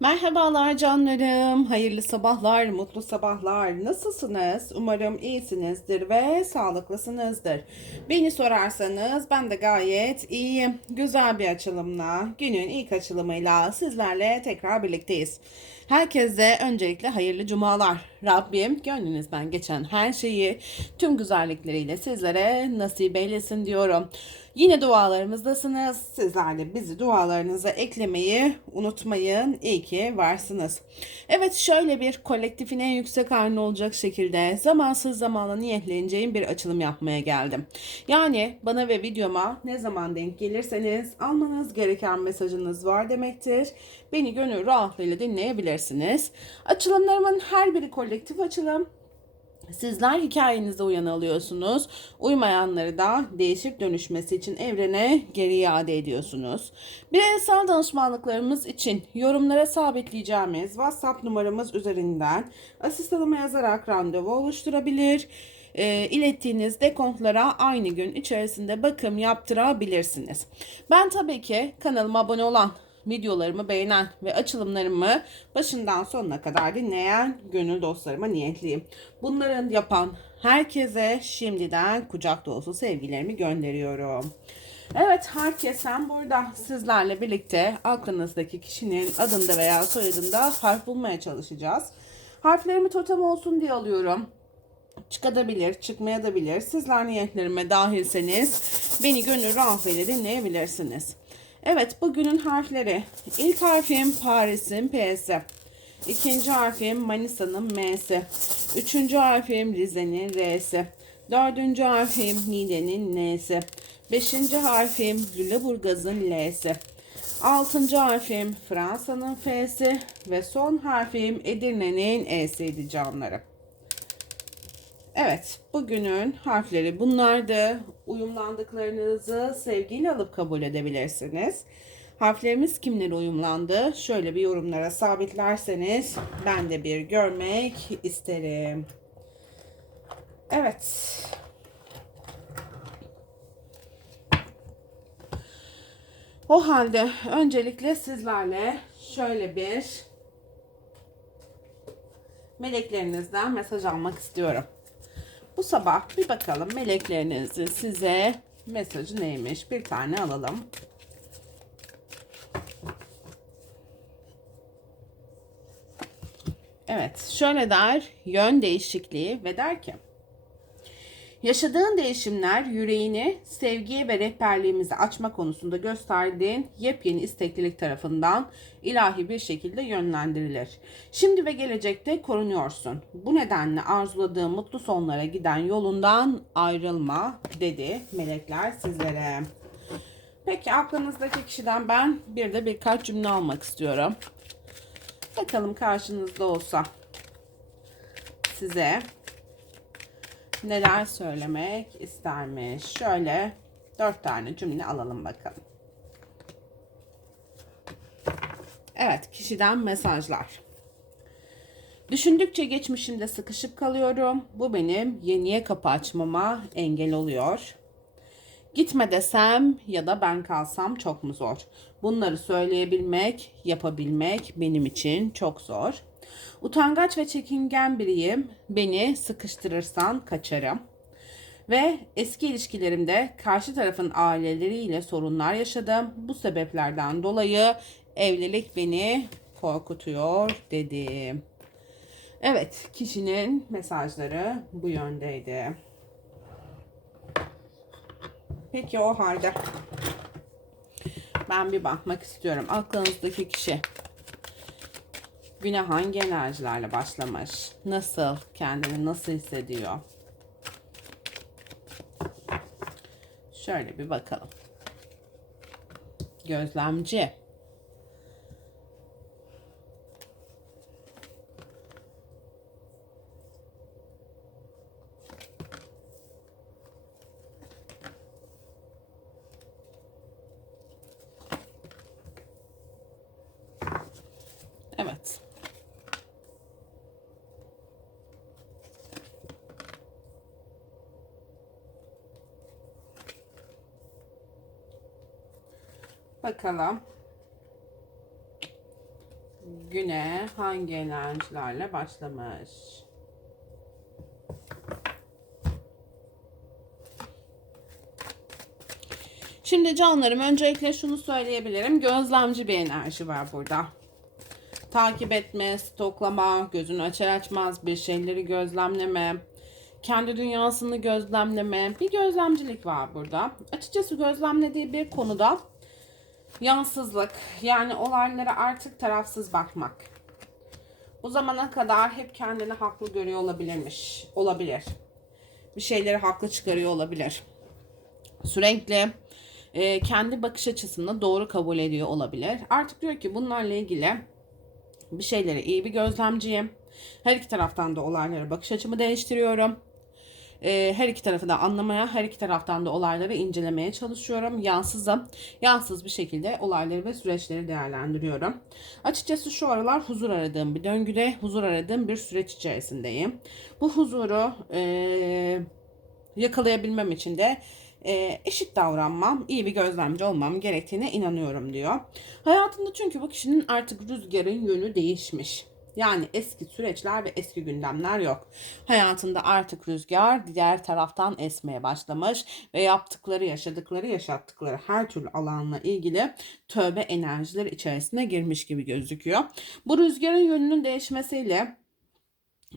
Merhabalar canlarım. Hayırlı sabahlar, mutlu sabahlar. Nasılsınız? Umarım iyisinizdir ve sağlıklısınızdır. Beni sorarsanız ben de gayet iyiyim. Güzel bir açılımla, günün ilk açılımıyla sizlerle tekrar birlikteyiz. Herkese öncelikle hayırlı cumalar. Rabbim gönlünüzden geçen her şeyi tüm güzellikleriyle sizlere nasip eylesin diyorum. Yine dualarımızdasınız. Sizler de bizi dualarınıza eklemeyi unutmayın. İyi ki varsınız. Evet şöyle bir kolektifin en yüksek halini olacak şekilde zamansız zamanla niyetleneceğim bir açılım yapmaya geldim. Yani bana ve videoma ne zaman denk gelirseniz almanız gereken mesajınız var demektir. Beni gönül rahatlığıyla dinleyebilirsiniz. Açılımlarımın her biri kolektif açılım. Sizler hikayenizde uyan alıyorsunuz. Uymayanları da değişip dönüşmesi için evrene geri iade ediyorsunuz. Bireysel danışmanlıklarımız için yorumlara sabitleyeceğimiz WhatsApp numaramız üzerinden asistanıma yazarak randevu oluşturabilir. E, ilettiğiniz dekontlara aynı gün içerisinde bakım yaptırabilirsiniz. Ben tabii ki kanalıma abone olan videolarımı beğenen ve açılımlarımı başından sonuna kadar dinleyen gönül dostlarıma niyetliyim. Bunların yapan herkese şimdiden kucak dolusu sevgilerimi gönderiyorum. Evet herkesen burada sizlerle birlikte aklınızdaki kişinin adında veya soyadında harf bulmaya çalışacağız. Harflerimi totem olsun diye alıyorum çıkabilir, çıkmaya da bilir. Sizler niyetlerime dahilseniz beni gönül rahatlığıyla dinleyebilirsiniz. Evet bugünün harfleri. İlk harfim Paris'in P'si. İkinci harfim Manisa'nın M'si. Üçüncü harfim Rize'nin R'si. Dördüncü harfim Niğde'nin N'si. Beşinci harfim Lüleburgaz'ın L'si. Altıncı harfim Fransa'nın F'si. Ve son harfim Edirne'nin E'siydi canlarım. Evet, bugünün harfleri bunlardı. Uyumlandıklarınızı sevgiyle alıp kabul edebilirsiniz. Harflerimiz kimlere uyumlandı? Şöyle bir yorumlara sabitlerseniz ben de bir görmek isterim. Evet. O halde öncelikle sizlerle şöyle bir meleklerinizden mesaj almak istiyorum. Bu sabah bir bakalım meleklerinizin size mesajı neymiş. Bir tane alalım. Evet, şöyle der, yön değişikliği ve der ki, Yaşadığın değişimler yüreğini sevgiye ve rehberliğimizi açma konusunda gösterdiğin yepyeni isteklilik tarafından ilahi bir şekilde yönlendirilir. Şimdi ve gelecekte korunuyorsun. Bu nedenle arzuladığın mutlu sonlara giden yolundan ayrılma dedi melekler sizlere. Peki aklınızdaki kişiden ben bir de birkaç cümle almak istiyorum. Bakalım karşınızda olsa size neler söylemek istermiş. Şöyle dört tane cümle alalım bakalım. Evet, kişiden mesajlar. Düşündükçe geçmişimde sıkışıp kalıyorum. Bu benim yeniye kapı açmama engel oluyor. Gitme desem ya da ben kalsam çok mu zor? Bunları söyleyebilmek, yapabilmek benim için çok zor. Utangaç ve çekingen biriyim. Beni sıkıştırırsan kaçarım. Ve eski ilişkilerimde karşı tarafın aileleriyle sorunlar yaşadım. Bu sebeplerden dolayı evlilik beni korkutuyor dedim. Evet, kişinin mesajları bu yöndeydi. Peki o halde ben bir bakmak istiyorum. Aklınızdaki kişi güne hangi enerjilerle başlamış? Nasıl? Kendini nasıl hissediyor? Şöyle bir bakalım. Gözlemci. Evet. Bakalım. güne hangi enerjilerle başlamış? Şimdi canlarım öncelikle şunu söyleyebilirim. Gözlemci bir enerji var burada. Takip etme, stoklama, gözünü açar açmaz bir şeyleri gözlemleme, kendi dünyasını gözlemleme, bir gözlemcilik var burada. Açıkçası gözlemlediği bir konuda yansızlık, yani olaylara artık tarafsız bakmak. Bu zamana kadar hep kendini haklı görüyor olabilirmiş, olabilir. Bir şeyleri haklı çıkarıyor olabilir. Sürekli e, kendi bakış açısını doğru kabul ediyor olabilir. Artık diyor ki bunlarla ilgili bir şeyleri iyi bir gözlemciyim. Her iki taraftan da olaylara bakış açımı değiştiriyorum. Ee, her iki tarafı da anlamaya, her iki taraftan da olayları incelemeye çalışıyorum. Yansızım. Yansız bir şekilde olayları ve süreçleri değerlendiriyorum. Açıkçası şu aralar huzur aradığım bir döngüde, huzur aradığım bir süreç içerisindeyim. Bu huzuru ee, yakalayabilmem için de e, eşit davranmam, iyi bir gözlemci olmam gerektiğine inanıyorum diyor. Hayatında çünkü bu kişinin artık rüzgarın yönü değişmiş. Yani eski süreçler ve eski gündemler yok. Hayatında artık rüzgar diğer taraftan esmeye başlamış ve yaptıkları, yaşadıkları, yaşattıkları her türlü alanla ilgili tövbe enerjiler içerisine girmiş gibi gözüküyor. Bu rüzgarın yönünün değişmesiyle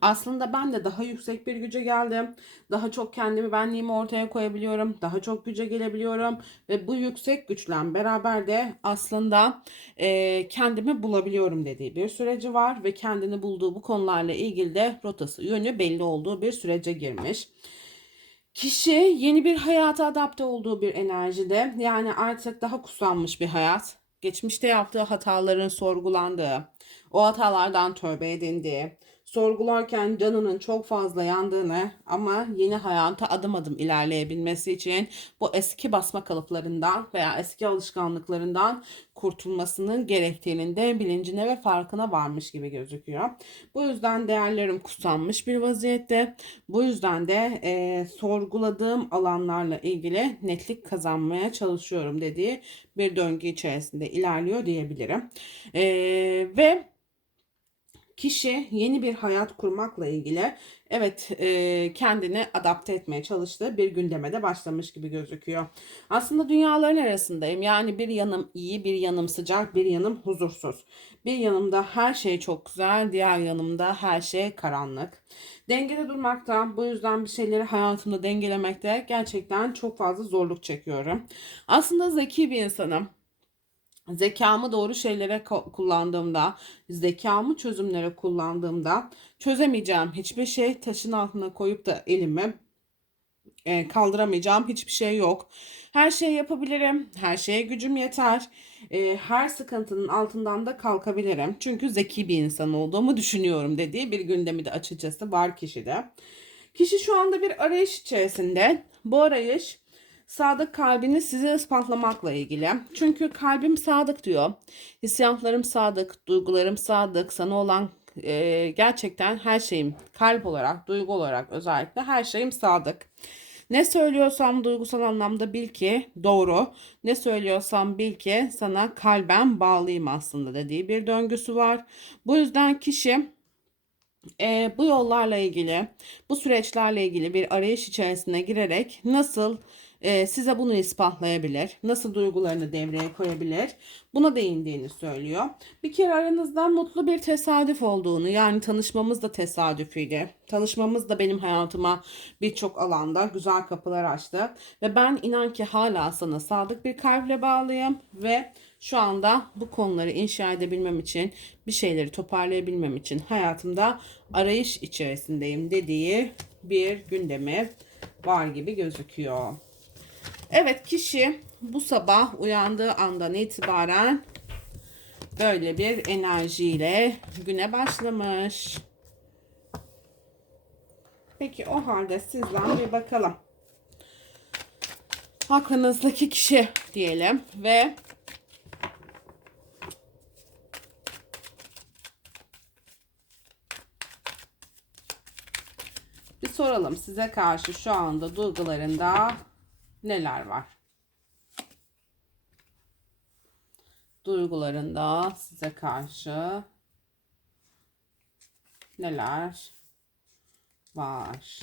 aslında ben de daha yüksek bir güce geldim. Daha çok kendimi benliğimi ortaya koyabiliyorum. Daha çok güce gelebiliyorum. Ve bu yüksek güçle beraber de aslında e, kendimi bulabiliyorum dediği bir süreci var. Ve kendini bulduğu bu konularla ilgili de rotası yönü belli olduğu bir sürece girmiş. Kişi yeni bir hayata adapte olduğu bir enerjide yani artık daha kusanmış bir hayat. Geçmişte yaptığı hataların sorgulandığı, o hatalardan tövbe edindiği, sorgularken canının çok fazla yandığını ama yeni hayata adım adım ilerleyebilmesi için bu eski basma kalıplarından veya eski alışkanlıklarından kurtulmasının gerektiğinin de bilincine ve farkına varmış gibi gözüküyor. Bu yüzden değerlerim kutsanmış bir vaziyette. Bu yüzden de e, sorguladığım alanlarla ilgili netlik kazanmaya çalışıyorum dediği bir döngü içerisinde ilerliyor diyebilirim. E, ve kişi yeni bir hayat kurmakla ilgili evet e, kendini adapte etmeye çalıştığı bir gündeme de başlamış gibi gözüküyor. Aslında dünyaların arasındayım. Yani bir yanım iyi, bir yanım sıcak, bir yanım huzursuz. Bir yanımda her şey çok güzel, diğer yanımda her şey karanlık. Dengede durmakta, bu yüzden bir şeyleri hayatımda dengelemekte gerçekten çok fazla zorluk çekiyorum. Aslında zeki bir insanım zekamı doğru şeylere kullandığımda, zekamı çözümlere kullandığımda çözemeyeceğim hiçbir şey taşın altına koyup da elimi e, kaldıramayacağım hiçbir şey yok. Her şeyi yapabilirim. Her şeye gücüm yeter. E, her sıkıntının altından da kalkabilirim. Çünkü zeki bir insan olduğumu düşünüyorum dediği bir gündemi de açıkçası var kişide. Kişi şu anda bir arayış içerisinde. Bu arayış Sadık kalbini size ispatlamakla ilgili. Çünkü kalbim sadık diyor. Hissiyatlarım sadık, duygularım sadık. Sana olan e, gerçekten her şeyim kalp olarak, duygu olarak özellikle her şeyim sadık. Ne söylüyorsam duygusal anlamda bil ki doğru. Ne söylüyorsam bil ki sana kalben bağlıyım aslında dediği bir döngüsü var. Bu yüzden kişi e, bu yollarla ilgili, bu süreçlerle ilgili bir arayış içerisine girerek nasıl e, size bunu ispatlayabilir. Nasıl duygularını devreye koyabilir. Buna değindiğini söylüyor. Bir kere aranızdan mutlu bir tesadüf olduğunu yani tanışmamız da tesadüfüydü. Tanışmamız da benim hayatıma birçok alanda güzel kapılar açtı. Ve ben inan ki hala sana sadık bir kalple bağlıyım ve şu anda bu konuları inşa edebilmem için, bir şeyleri toparlayabilmem için hayatımda arayış içerisindeyim dediği bir gündemi var gibi gözüküyor. Evet kişi bu sabah uyandığı andan itibaren böyle bir enerjiyle güne başlamış. Peki o halde sizden bir bakalım. Aklınızdaki kişi diyelim ve bir soralım size karşı şu anda duygularında neler var? Duygularında size karşı neler var?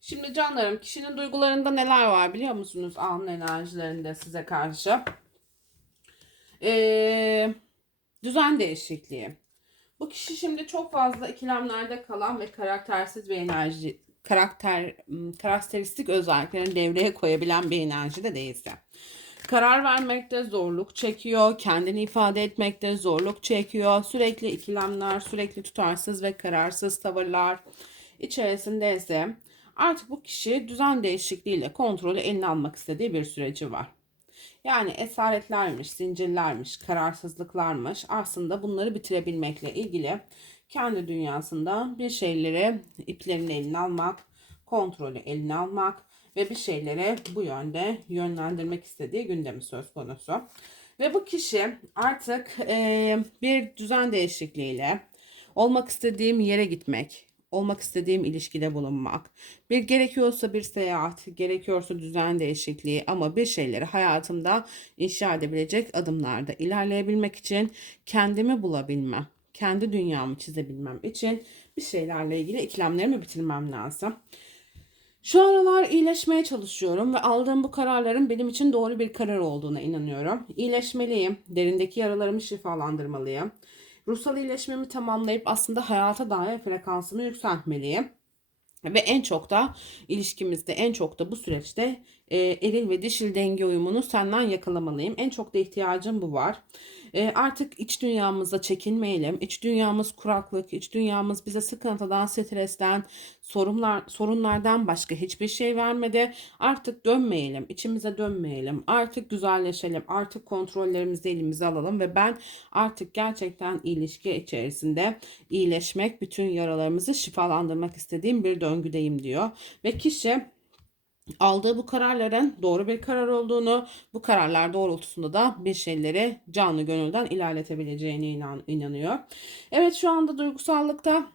Şimdi canlarım kişinin duygularında neler var biliyor musunuz? Alın enerjilerinde size karşı. Ee, düzen değişikliği. Bu kişi şimdi çok fazla ikilemlerde kalan ve karaktersiz bir enerji, karakter, karakteristik özelliklerini devreye koyabilen bir enerji de değilse. Karar vermekte zorluk çekiyor, kendini ifade etmekte zorluk çekiyor, sürekli ikilemler, sürekli tutarsız ve kararsız tavırlar içerisindeyse artık bu kişi düzen değişikliğiyle kontrolü eline almak istediği bir süreci var. Yani esaretlermiş, zincirlermiş, kararsızlıklarmış aslında bunları bitirebilmekle ilgili kendi dünyasında bir şeyleri iplerini eline almak, kontrolü eline almak ve bir şeyleri bu yönde yönlendirmek istediği gündemi söz konusu. Ve bu kişi artık e, bir düzen değişikliğiyle olmak istediğim yere gitmek, olmak istediğim ilişkide bulunmak, bir gerekiyorsa bir seyahat, gerekiyorsa düzen değişikliği ama bir şeyleri hayatımda inşa edebilecek adımlarda ilerleyebilmek için kendimi bulabilmem, kendi dünyamı çizebilmem için bir şeylerle ilgili ikilemlerimi bitirmem lazım. Şu aralar iyileşmeye çalışıyorum ve aldığım bu kararların benim için doğru bir karar olduğuna inanıyorum. İyileşmeliyim, derindeki yaralarımı şifalandırmalıyım. Ruhsal iyileşmemi tamamlayıp aslında hayata dair frekansımı yükseltmeliyim. Ve en çok da ilişkimizde en çok da bu süreçte e, eril ve dişil denge uyumunu senden yakalamalıyım. En çok da ihtiyacım bu var. E, artık iç dünyamıza çekinmeyelim. İç dünyamız kuraklık, iç dünyamız bize sıkıntıdan, stresten, sorunlar, sorunlardan başka hiçbir şey vermedi. Artık dönmeyelim, içimize dönmeyelim. Artık güzelleşelim, artık kontrollerimizi elimize alalım ve ben artık gerçekten ilişki içerisinde iyileşmek, bütün yaralarımızı şifalandırmak istediğim bir döngüdeyim diyor. Ve kişi aldığı bu kararların doğru bir karar olduğunu, bu kararlar doğrultusunda da bir şeyleri canlı gönülden ilerletebileceğine inan, inanıyor. Evet şu anda duygusallıkta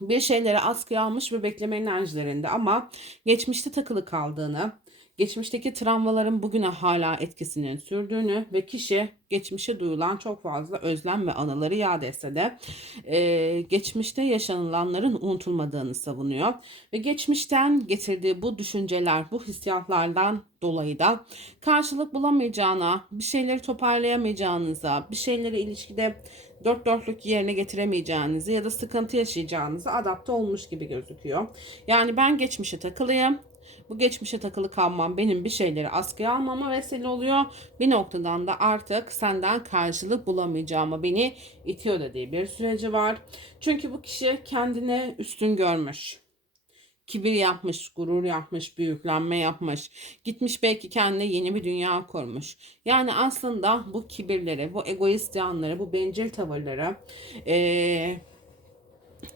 bir şeyleri askıya almış ve bekleme enerjilerinde ama geçmişte takılı kaldığını, geçmişteki travmaların bugüne hala etkisinin sürdüğünü ve kişi geçmişe duyulan çok fazla özlem ve anıları yad etse de e, geçmişte yaşanılanların unutulmadığını savunuyor. Ve geçmişten getirdiği bu düşünceler, bu hissiyatlardan dolayı da karşılık bulamayacağına, bir şeyleri toparlayamayacağınıza, bir şeyleri ilişkide dört dörtlük yerine getiremeyeceğinizi ya da sıkıntı yaşayacağınızı adapte olmuş gibi gözüküyor. Yani ben geçmişe takılıyım. Bu geçmişe takılı kalmam benim bir şeyleri askıya almama vesile oluyor. Bir noktadan da artık senden karşılık bulamayacağıma beni itiyor dediği bir süreci var. Çünkü bu kişi kendine üstün görmüş kibir yapmış, gurur yapmış, büyüklenme yapmış. Gitmiş belki kendine yeni bir dünya kurmuş. Yani aslında bu kibirleri, bu egoist yanları, bu bencil tavırları ee,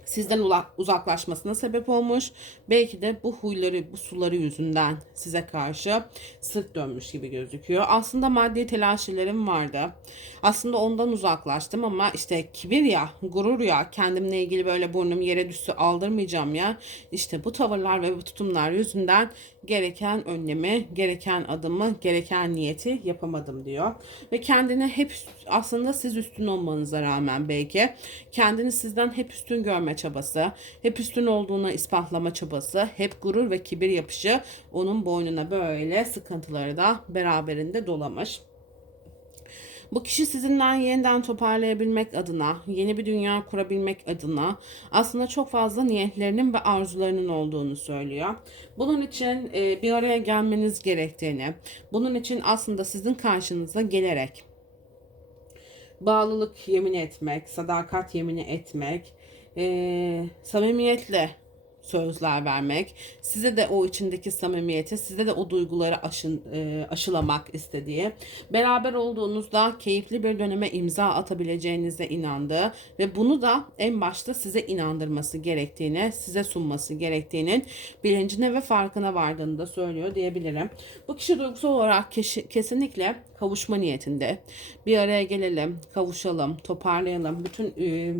sizden uzaklaşmasına sebep olmuş. Belki de bu huyları, bu suları yüzünden size karşı sırt dönmüş gibi gözüküyor. Aslında maddi telaşelerim vardı. Aslında ondan uzaklaştım ama işte kibir ya, gurur ya, kendimle ilgili böyle burnum yere düşse aldırmayacağım ya. İşte bu tavırlar ve bu tutumlar yüzünden gereken önlemi, gereken adımı, gereken niyeti yapamadım diyor. Ve kendine hep aslında siz üstün olmanıza rağmen belki kendini sizden hep üstün görme çabası, hep üstün olduğunu ispatlama çabası, hep gurur ve kibir yapışı onun boynuna böyle sıkıntıları da beraberinde dolamış. Bu kişi sizinden yeniden toparlayabilmek adına, yeni bir dünya kurabilmek adına aslında çok fazla niyetlerinin ve arzularının olduğunu söylüyor. Bunun için e, bir araya gelmeniz gerektiğini, bunun için aslında sizin karşınıza gelerek bağlılık yemin etmek, sadakat yemini etmek, e, samimiyetle sözler vermek, size de o içindeki samimiyeti, size de o duyguları aşın, e, aşılamak istediği, beraber olduğunuzda keyifli bir döneme imza atabileceğinize inandığı ve bunu da en başta size inandırması gerektiğini, size sunması gerektiğinin bilincine ve farkına vardığını da söylüyor diyebilirim. Bu kişi duygusal olarak keşi, kesinlikle kavuşma niyetinde. Bir araya gelelim, kavuşalım, toparlayalım. Bütün e,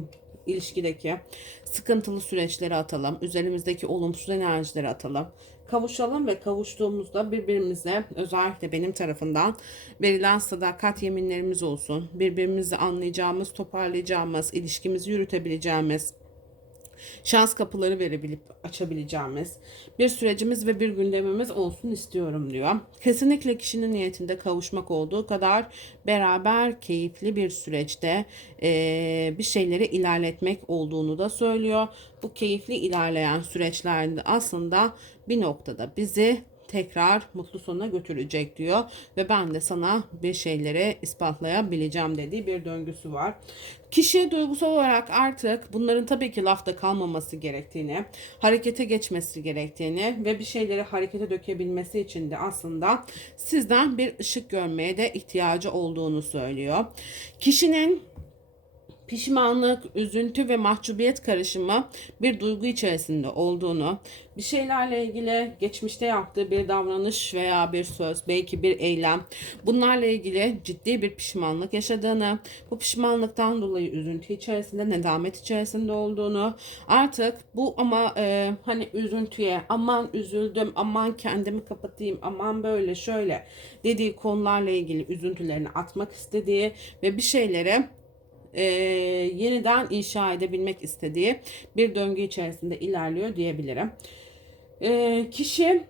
ilişkideki sıkıntılı süreçleri atalım. Üzerimizdeki olumsuz enerjileri atalım. Kavuşalım ve kavuştuğumuzda birbirimize özellikle benim tarafından verilen sadakat yeminlerimiz olsun. Birbirimizi anlayacağımız, toparlayacağımız, ilişkimizi yürütebileceğimiz, şans kapıları verebilip açabileceğimiz bir sürecimiz ve bir gündemimiz olsun istiyorum diyor. Kesinlikle kişinin niyetinde kavuşmak olduğu kadar beraber keyifli bir süreçte e, bir şeyleri ilerletmek olduğunu da söylüyor. Bu keyifli ilerleyen süreçlerde aslında bir noktada bizi tekrar mutlu sona götürecek diyor ve ben de sana bir şeyleri ispatlayabileceğim dediği bir döngüsü var. Kişi duygusal olarak artık bunların tabii ki lafta kalmaması gerektiğini, harekete geçmesi gerektiğini ve bir şeyleri harekete dökebilmesi için de aslında sizden bir ışık görmeye de ihtiyacı olduğunu söylüyor. Kişinin pişmanlık, üzüntü ve mahcubiyet karışımı bir duygu içerisinde olduğunu, bir şeylerle ilgili geçmişte yaptığı bir davranış veya bir söz, belki bir eylem, bunlarla ilgili ciddi bir pişmanlık yaşadığını, bu pişmanlıktan dolayı üzüntü içerisinde, nedamet içerisinde olduğunu, artık bu ama e, hani üzüntüye, aman üzüldüm, aman kendimi kapatayım, aman böyle şöyle dediği konularla ilgili üzüntülerini atmak istediği ve bir şeylere e, yeniden inşa edebilmek istediği bir döngü içerisinde ilerliyor diyebilirim. E, kişi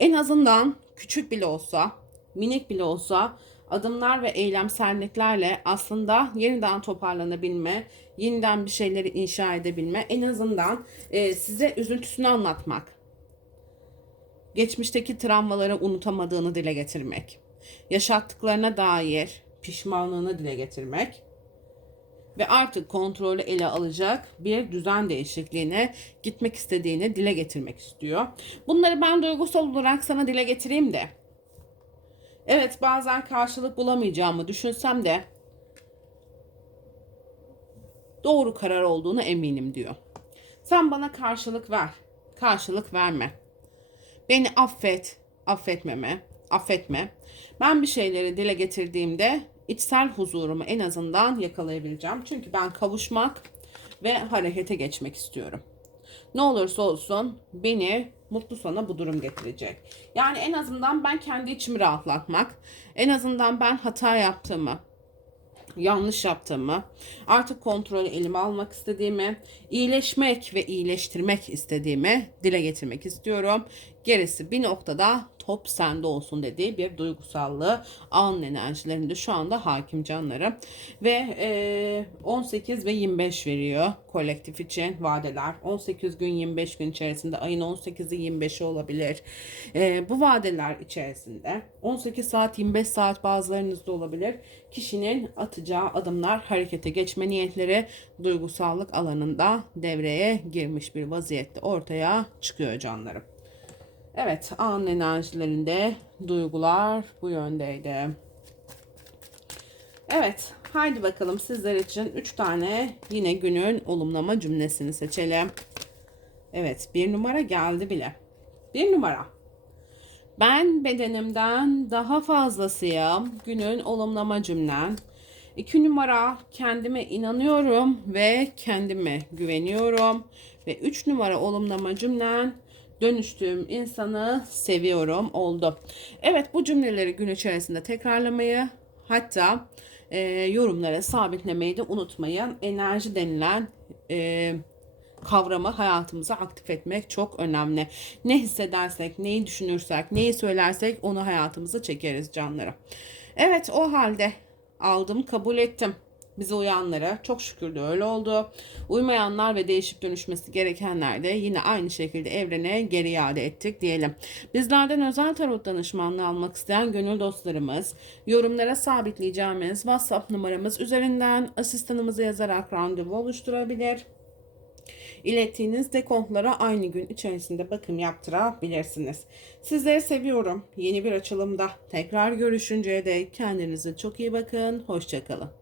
en azından küçük bile olsa, minik bile olsa adımlar ve eylemselliklerle aslında yeniden toparlanabilme, yeniden bir şeyleri inşa edebilme, en azından e, size üzüntüsünü anlatmak, geçmişteki travmaları unutamadığını dile getirmek, yaşattıklarına dair pişmanlığını dile getirmek ve artık kontrolü ele alacak bir düzen değişikliğine gitmek istediğini dile getirmek istiyor. Bunları ben duygusal olarak sana dile getireyim de. Evet bazen karşılık bulamayacağımı düşünsem de doğru karar olduğunu eminim diyor. Sen bana karşılık ver. Karşılık verme. Beni affet, affetmeme, affetme. Ben bir şeyleri dile getirdiğimde içsel huzurumu en azından yakalayabileceğim. Çünkü ben kavuşmak ve harekete geçmek istiyorum. Ne olursa olsun beni mutlu sona bu durum getirecek. Yani en azından ben kendi içimi rahatlatmak, en azından ben hata yaptığımı, yanlış yaptığımı, artık kontrolü elime almak istediğimi, iyileşmek ve iyileştirmek istediğimi dile getirmek istiyorum. Gerisi bir noktada top sende olsun dediği bir duygusallığı an enerjilerinde şu anda hakim canları. Ve e, 18 ve 25 veriyor kolektif için vadeler. 18 gün 25 gün içerisinde ayın 18'i 25'i olabilir. E, bu vadeler içerisinde 18 saat 25 saat bazılarınızda olabilir. Kişinin atacağı adımlar harekete geçme niyetleri duygusallık alanında devreye girmiş bir vaziyette ortaya çıkıyor canlarım. Evet, an enerjilerinde duygular bu yöndeydi. Evet, haydi bakalım sizler için 3 tane yine günün olumlama cümlesini seçelim. Evet, bir numara geldi bile. Bir numara. Ben bedenimden daha fazlasıyım. Günün olumlama cümlen. İki numara kendime inanıyorum ve kendime güveniyorum. Ve üç numara olumlama cümlen dönüştüğüm insanı seviyorum oldu. Evet bu cümleleri gün içerisinde tekrarlamayı hatta e, yorumlara sabitlemeyi de unutmayın. Enerji denilen e, kavramı hayatımıza aktif etmek çok önemli. Ne hissedersek, neyi düşünürsek, neyi söylersek onu hayatımıza çekeriz canları. Evet o halde aldım, kabul ettim bize uyanlara çok şükür de öyle oldu. Uymayanlar ve değişip dönüşmesi gerekenler de yine aynı şekilde evrene geri iade ettik diyelim. Bizlerden özel tarot danışmanlığı almak isteyen gönül dostlarımız yorumlara sabitleyeceğimiz WhatsApp numaramız üzerinden asistanımıza yazarak randevu oluşturabilir. ilettiğiniz dekontlara aynı gün içerisinde bakım yaptırabilirsiniz. Sizleri seviyorum. Yeni bir açılımda tekrar görüşünceye dek kendinize çok iyi bakın. Hoşçakalın.